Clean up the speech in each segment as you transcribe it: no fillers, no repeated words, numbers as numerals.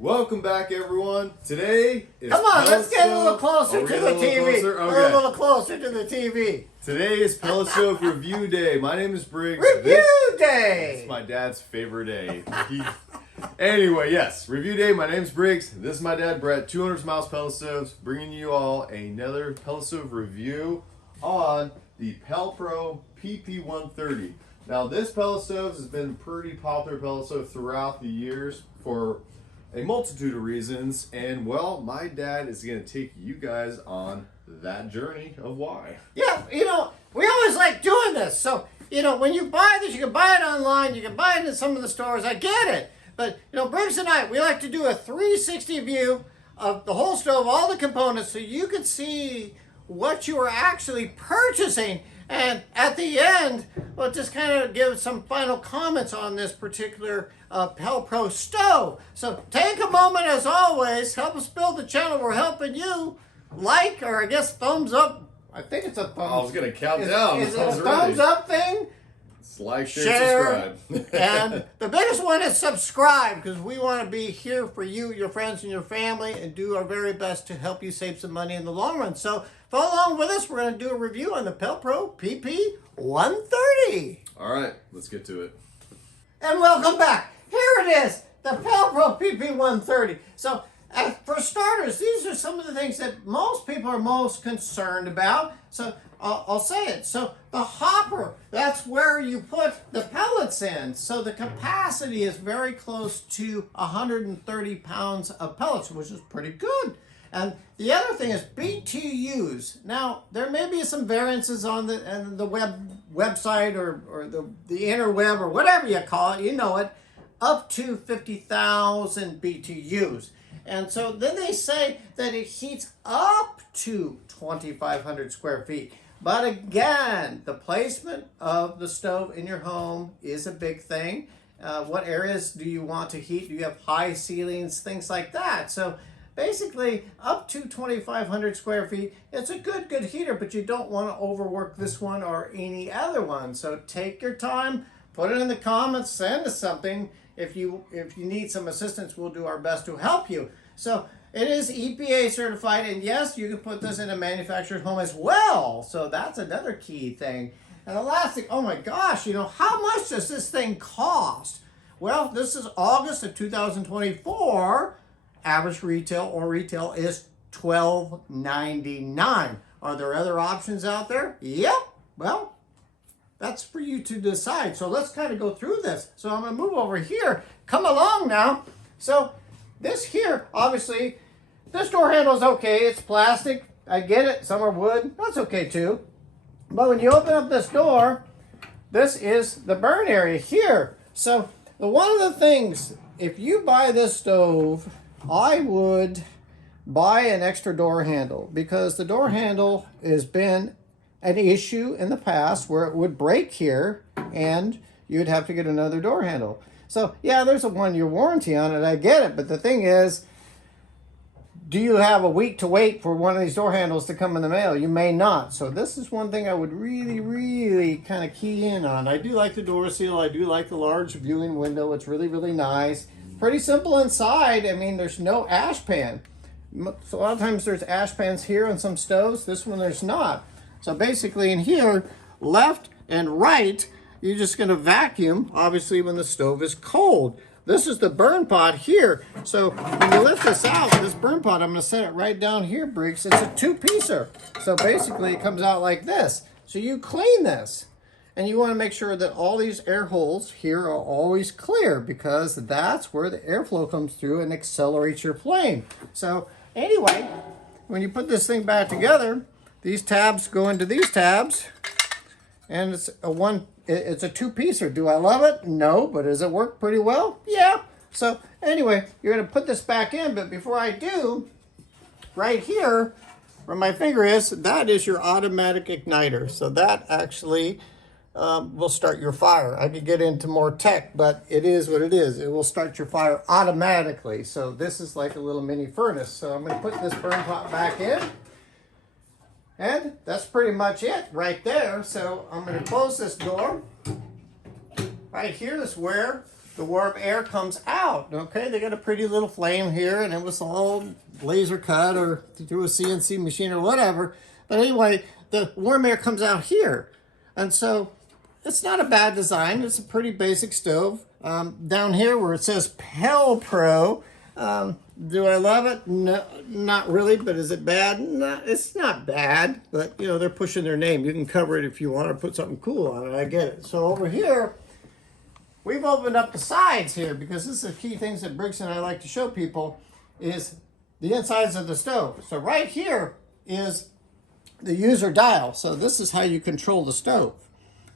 Welcome back, everyone. Today is Come on, let's get a Pellet little closer to Stove. the TV. Okay. A little closer to the TV. Today is Pellet Stove Review Day. My name is Briggs. Review Day! It's my dad's favorite day. Anyway, yes, Review Day. My name's Briggs. This is my dad, Brett. 200 Miles Pellet Stoves, bringing you all another Pellet Stove review on the Pelpro PP130. Now, this pellet stove has been pretty popular pellet stove throughout the years for a multitude of reasons, and well, my dad is going to take you guys on that journey of why. Yeah, we always like doing this. So, when you buy this, you can buy it online, you can buy it in some of the stores. I get it. But, Briggs and I, we like to do a 360 view of the whole stove, all the components, so you can see what you are actually purchasing. And at the end, we'll just kind of give some final comments on this particular Pelpro stove. So take a moment, as always, help us build the channel. We're helping you. Like, or I guess thumbs up. I think it's a thumbs. I was going to count down. Is it a thumbs up thing? It's like, share, subscribe. And the biggest one is subscribe, because we want to be here for you, your friends, and your family, and do our very best to help you save some money in the long run. So follow along with us. We're going to do a review on the Pelpro PP130. All right, let's get to it. And welcome back. Here it is, the Pelpro PP130. So for starters, these are some of the things that most people are most concerned about. So I'll say it. So the hopper, that's where you put the pellets in. So the capacity is very close to 130 pounds of pellets, which is pretty good. And the other thing is BTUs. Now, there may be some variances on the website or the interweb or whatever you call it, up to 50,000 BTUs. And so then they say that it heats up to 2,500 square feet. But again, the placement of the stove in your home is a big thing. What areas do you want to heat? Do you have high ceilings? Things like that. So basically, up to 2,500 square feet, it's a good heater, but you don't want to overwork this one or any other one. So take your time, put it in the comments, send us something. If you need some assistance, we'll do our best to help you. So it is EPA certified, and yes, you can put this in a manufacturer's home as well. So that's another key thing. And the last thing, oh my gosh, how much does this thing cost? Well, this is August of 2024. Average retail is $12.99. Are there other options out there? Yep. Well, that's for you to decide. So let's kind of go through this. So I'm going to move over here. Come along now. So this here, obviously, this door handle is okay. It's plastic. I get it. Some are wood. That's okay too. But when you open up this door, this is the burn area here. So one of the things, if you buy this stove, I would buy an extra door handle, because the door handle has been an issue in the past where it would break here and you'd have to get another door handle. So yeah, there's a 1-year warranty on it, I get it, but the thing is, do you have a week to wait for one of these door handles to come in the mail? You may not. So this is one thing I would really kind of key in on. I do like the door seal. I do like the large viewing window. It's really nice. Pretty simple inside. I mean, there's no ash pan. So a lot of times there's ash pans here on some stoves. This one there's not. So basically in here, left and right, you're just going to vacuum, obviously, when the stove is cold. This is the burn pot here. So when you lift this out, this burn pot, I'm going to set it right down here, Briggs. It's a 2-piecer. So basically it comes out like this. So you clean this. And you want to make sure that all these air holes here are always clear, because that's where the airflow comes through and accelerates your flame. So anyway, when you put this thing back together, these tabs go into these tabs, and it's a 2-piecer. Do I love it? No, but does it work pretty well? Yeah. So anyway, you're going to put this back in, but before I do, right here, where my finger is, that is your automatic igniter. So that actually will start your fire. I could get into more tech, but it is what it is. It will start your fire automatically. So this is like a little mini furnace. So I'm going to put this burn pot back in. And that's pretty much it right there. So I'm going to close this door. Right here is where the warm air comes out. Okay, they got a pretty little flame here, and it was all laser cut or through a CNC machine or whatever. But anyway, the warm air comes out here. And so it's not a bad design. It's a pretty basic stove. Down here where it says Pelpro, do I love it? No, not really, but is it bad? No, it's not bad, but you know, they're pushing their name. You can cover it if you want or put something cool on it. I get it. So over here, we've opened up the sides here because this is the key things that Briggs and I like to show people is the insides of the stove. So right here is the user dial. So this is how you control the stove.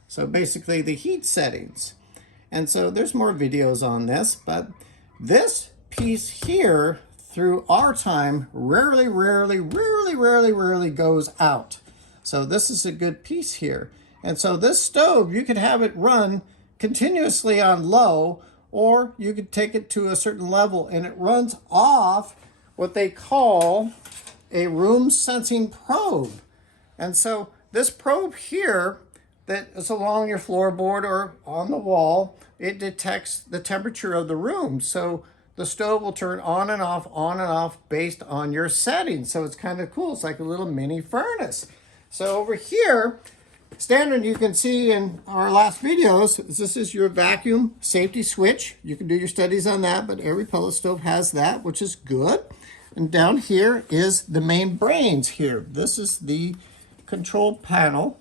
So basically the heat settings. And so there's more videos on this, but this piece here through our time rarely goes out. So this is a good piece here. And so this stove, you could have it run continuously on low, or you could take it to a certain level and it runs off what they call a room sensing probe. And so this probe here that is along your floorboard or on the wall, it detects the temperature of the room. So the stove will turn on and off based on your settings. So it's kind of cool. It's like a little mini furnace. So over here, standard, you can see in our last videos, this is your vacuum safety switch. You can do your studies on that, but every pellet stove has that, which is good. And down here is the main brains here. This is the control panel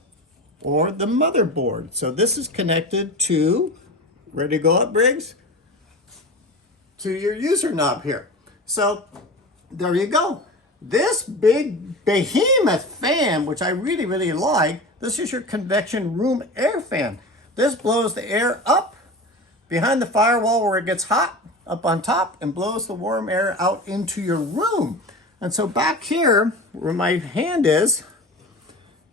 or the motherboard. So this is connected to, ready to go up, Briggs? To your user knob here. So there you go. This big behemoth fan, which I really like, this is your convection room air fan. This blows the air up behind the firewall where it gets hot, up on top, and blows the warm air out into your room. And so back here, where my hand is,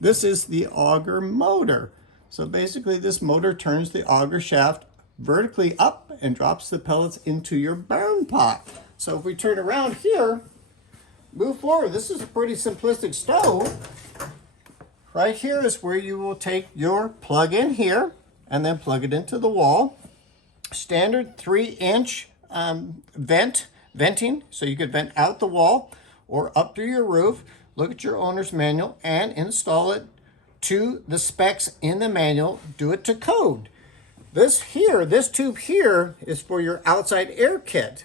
this is the auger motor. So basically this motor turns the auger shaft vertically up and drops the pellets into your burn pot. So if we turn around here, move forward, this is a pretty simplistic stove. Right here is where you will take your plug in here and then plug it into the wall. Standard 3-inch venting, so you could vent out the wall or up through your roof. Look at your owner's manual and install it to the specs in the manual. Do it to code. This tube here is for your outside air kit.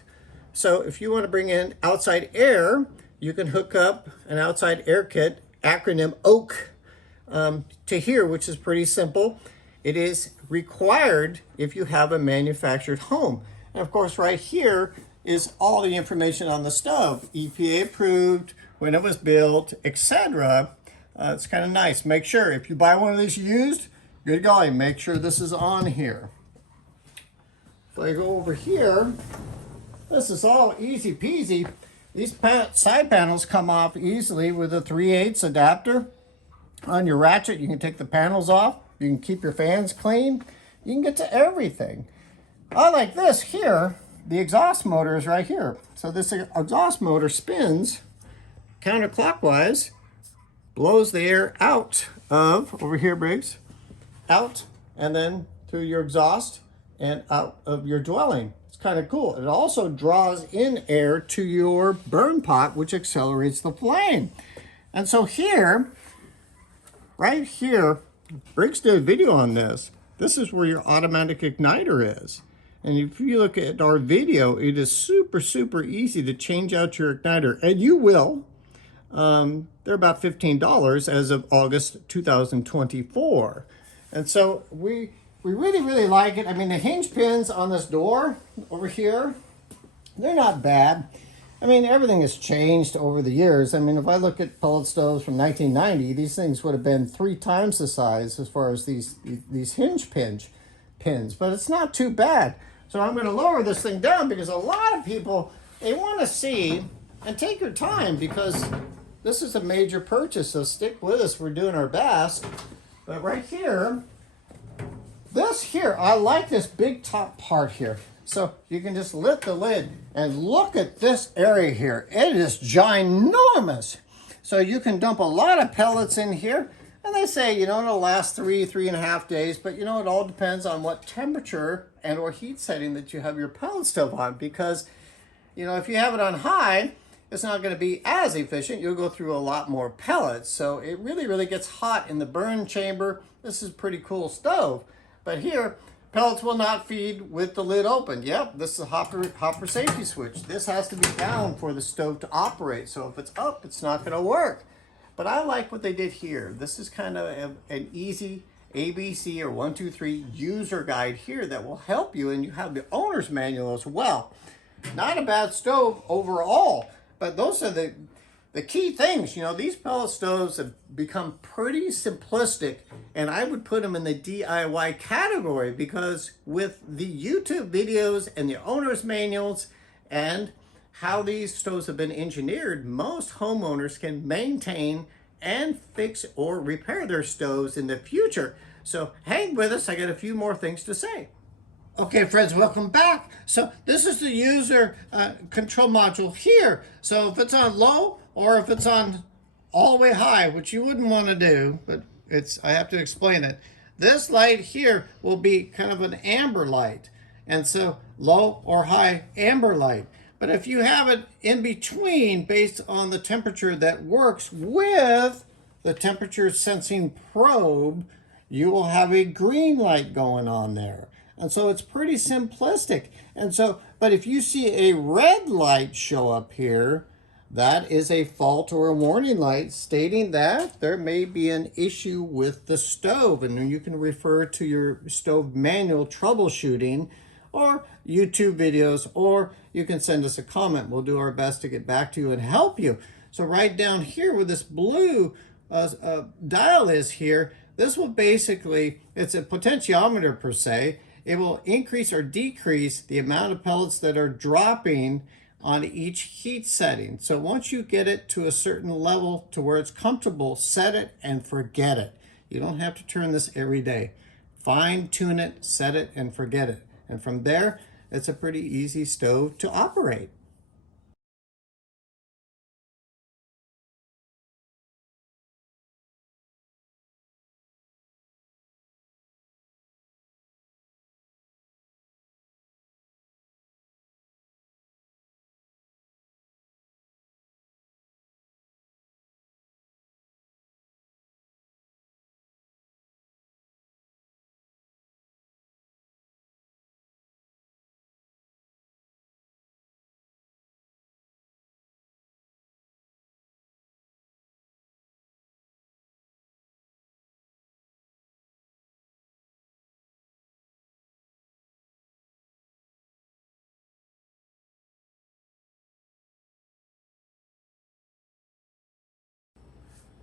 So if you want to bring in outside air, you can hook up an outside air kit, acronym OAK, to here, which is pretty simple. It is required if you have a manufactured home. And of course, right here is all the information on the stove, EPA approved, when it was built, etc. It's kind of nice. Make sure if you buy one of these used, good golly, make sure this is on here. If I go over here, this is all easy peasy. These side panels come off easily with a 3/8 adapter. On your ratchet, you can take the panels off. You can keep your fans clean. You can get to everything. I like this here. The exhaust motor is right here. So this exhaust motor spins counterclockwise, blows the air out of, over here, Briggs, out, and then through your exhaust and out of your dwelling. It's kind of cool. It also draws in air to your burn pot, which accelerates the flame. And so here, right here, Briggs did a video on this. This is where your automatic igniter is. And if you look at our video, it is super easy to change out your igniter. And you will. They're about $15 as of August 2024. And so we really like it. I mean, the hinge pins on this door over here, they're not bad. I mean, everything has changed over the years. I mean, if I look at pellet stoves from 1990, these things would have been 3 times the size as far as these hinge pins, but it's not too bad. So I'm going to lower this thing down because a lot of people, they want to see, and take your time because this is a major purchase, so stick with us. We're doing our best. But right here, this here, I like this big top part here. So you can just lift the lid and look at this area here. It is ginormous. So you can dump a lot of pellets in here. And they say, you know, it'll last 3.5 days, but you know, it all depends on what temperature and or heat setting that you have your pellet stove on, because, you know, if you have it on high, it's not going to be as efficient. You'll go through a lot more pellets. So it really, really gets hot in the burn chamber. This is a pretty cool stove. But here, pellets will not feed with the lid open. Yep, this is a hopper safety switch. This has to be down for the stove to operate. So if it's up, it's not going to work. But I like what they did here. This is kind of an easy ABC or 1, 2, 3 user guide here that will help you. And you have the owner's manual as well. Not a bad stove overall, but those are the key things. You know, these pellet stoves have become pretty simplistic, and I would put them in the DIY category, because with the YouTube videos and the owner's manuals and how these stoves have been engineered, most homeowners can maintain and fix or repair their stoves in the future. So hang with us, I got a few more things to say. Okay, friends, welcome back. So this is the user control module here. So if it's on low or if it's on all the way high, which you wouldn't want to do, but I have to explain it. This light here will be kind of an amber light. And so low or high amber light. But if you have it in between based on the temperature that works with the temperature sensing probe, you will have a green light going on there. And so it's pretty simplistic. And so, but if you see a red light show up here, that is a fault or a warning light stating that there may be an issue with the stove. And then you can refer to your stove manual troubleshooting or YouTube videos, or you can send us a comment. We'll do our best to get back to you and help you. So right down here where this blue dial is here, this will basically, it's a potentiometer per se. It will increase or decrease the amount of pellets that are dropping on each heat setting. So once you get it to a certain level to where it's comfortable, set it and forget it. You don't have to turn this every day. Fine tune it, set it, and forget it. And from there, it's a pretty easy stove to operate.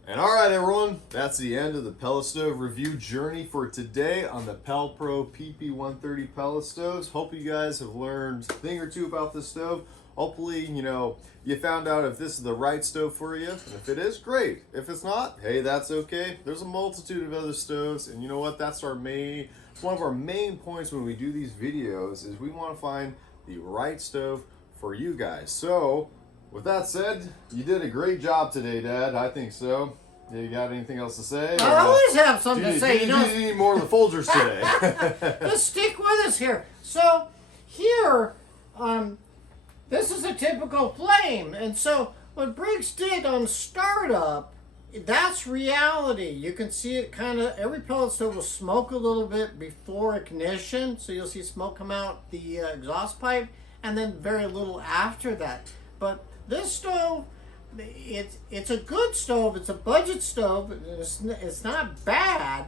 And all right, everyone, that's the end of the pellet stove review journey for today on the Pelpro PP130 pellet stoves. Hope you guys have learned a thing or two about this stove. Hopefully, you know, you found out if this is the right stove for you. And if it is, great. If it's not, hey, that's okay. There's a multitude of other stoves, and you know what? That's one of our main points when we do these videos is we want to find the right stove for you guys. So, with that said, you did a great job today, Dad. I think so. You got anything else to say? I always have something to say. Do you need more of the Folgers today? Just stick with us here. So here, this is a typical flame. And so what Briggs did on startup, that's reality. You can see it kind of, every pellet stove will smoke a little bit before ignition. So you'll see smoke come out the exhaust pipe, and then very little after that. But this stove, it's a good stove. It's a budget stove. It's not bad.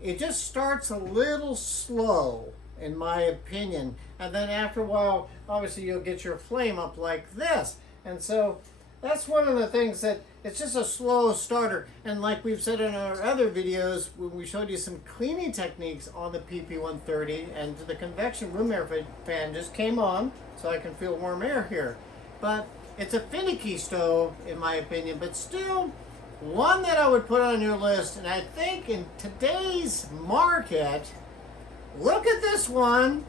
It just starts a little slow, in my opinion. And then after a while, obviously you'll get your flame up like this. And so that's one of the things that it's just a slow starter. And like we've said in our other videos, when we showed you some cleaning techniques on the PP130, and the convection room air fan just came on, so I can feel warm air here. But it's a finicky stove, in my opinion, but still one that I would put on your list. And I think in today's market, look at this one,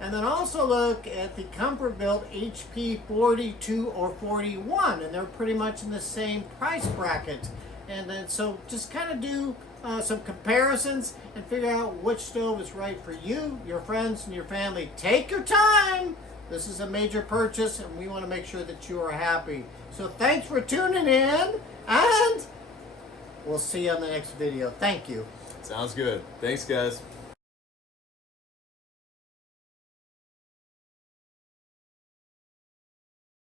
and then also look at the Comfort Built HP 42 or 41, and they're pretty much in the same price bracket. And then so just kind of do some comparisons and figure out which stove is right for you, your friends, and your family. Take your time. This is a major purchase, and we want to make sure that you are happy. So thanks for tuning in, and we'll see you on the next video. Thank you. Sounds good. Thanks, guys.